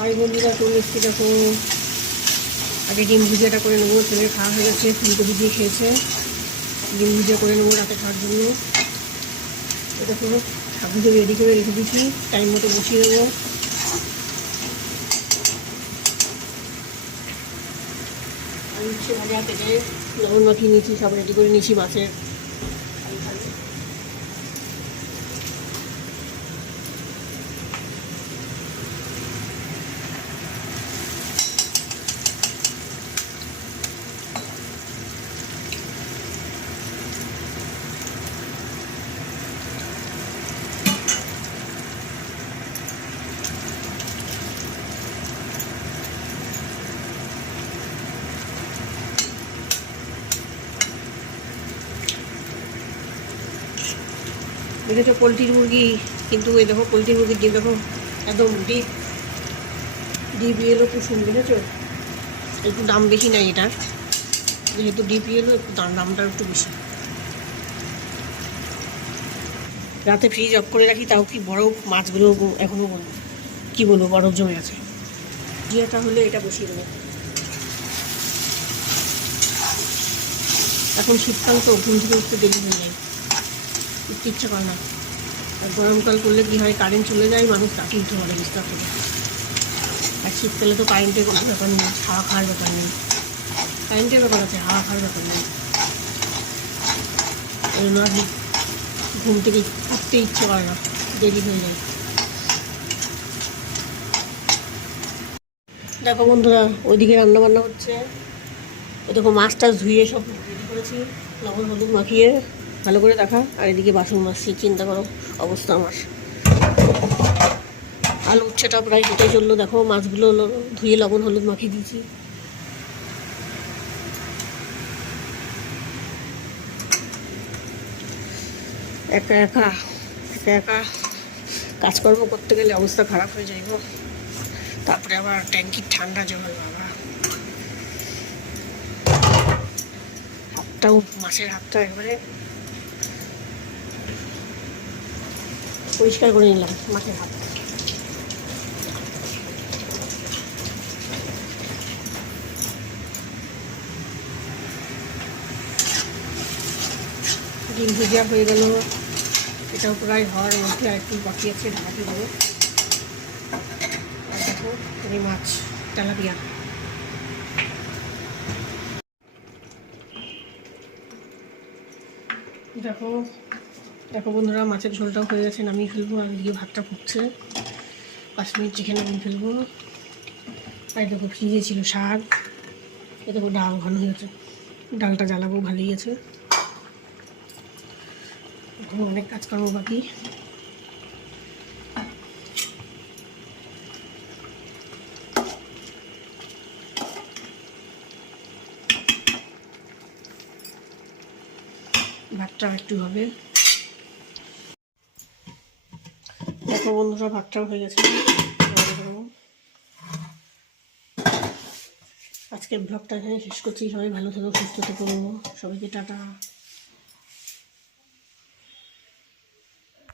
আর বন্ধুরা চলে এসেছি, দেখো আগে ডিম ভুজিয়াটা করে নেবো। ছেলে খাওয়া হয়ে গেছে, ফুলকপি দিয়ে খেয়েছে। ডিম ভুজিয়া করে নেবো রাতে খাওয়ার জন্য। এটা পুরো শাক ভুজে রেডি করে রেখে দিচ্ছি, টাইম মতো বসিয়ে দেবো। আর উচ্ছে ভাজা কেটে লবণ মাখিয়ে নিয়েছি, সব রেডি করে নিয়েছি মাছের। দেখেছো পোলট্রির মুরগি, কিন্তু এই দেখো পোলট্রির মুরগির ডিম দেখো একদম ডিপ ডিপ ইয়েলো কুসুম, দেখেছো? একটু দাম বেশি নাই এটার, যেহেতু ডিপ ইয়েলো একটু দামটা একটু বেশি। রাতে ফ্রিজ অফ করে রাখি, তাও কি বরফ, মাছগুলো এখনও কি বলবো বরফ জমে আছে। জিয়াটা হলে এটা বসিয়ে দেবো। এখন শীতকাল তো ঘুম থেকে উঠতে দেরি হয়ে যায়, উঠতে ইচ্ছা করে না। আর গরমকাল করলে কী হয়, কারেন্ট চলে যায়, মানুষ তাকে উঠতে পারে বিস্তার থেকে। আর শীতকালে তো কারেন্টের কোনো ব্যাপার নেই, হাওয়া খাওয়ার ব্যাপার নেই। কারেন্টের ব্যাপার আছে, হাওয়া খাওয়ার ব্যাপার নেই। এই জন্য আর ঘুম থেকে উঠতে ইচ্ছে করে না, দেরি হয়ে যায়। দেখো বন্ধুরা, ওইদিকে রান্নাবান্না হচ্ছে। ও দেখো মাছ টাছ ধুয়ে সব রেডি করেছি, লবণ হলুদ মাখিয়ে ভালো করে রাখা। আর এদিকে বাসন মাজছি, চিন্তা করো অবস্থা আমার। আলু উচ্ছেটা প্রায় কেটে চললো, দেখো মাছগুলো ধুয়ে লবণ হলুদ মাখিয়ে দিয়েছি। একা একা একা একা কাজকর্ম করতে গেলে অবস্থা খারাপ হয়ে যাইব। তারপরে আবার ট্যাঙ্কির ঠান্ডা জল, বাবা হাতটাও, মাছের হাতটা একবারে পরিষ্কার করে নিলাম, মাছের হাতটা। ডিম ভুজিয়া হয়ে গেল, এটাও প্রায় হওয়ার মধ্যে আর একটু বাকি আছে, ঢাকি দেবো। আর দেখো এই মাছ তেলাপিয়া। দেখো দেখো বন্ধুরা, মাছের ঝোলটাও হয়ে গেছে, নামিয়ে ফেলবো। আর এদিকে ভাতটা ফুটছে, 5 মিনিট চিকেন নামিয়ে ফেলবো। আর দেখো ফ্রিজে ছিল শাক, এ দেখো ডাল ঘন হয়ে গেছে, ডালটা জ্বালাবো, ভালোই আছে। এখন অনেক কাজকর্ম বাকি। ভাতটা একটু হবে। দেখো বন্ধুরা, ভাতটাও হয়ে গেছে। আজকের ব্লগটা এখানে শেষ করছি। সবাই ভালো থেকো, সুস্থ থেকো, সবাইকে টাটা।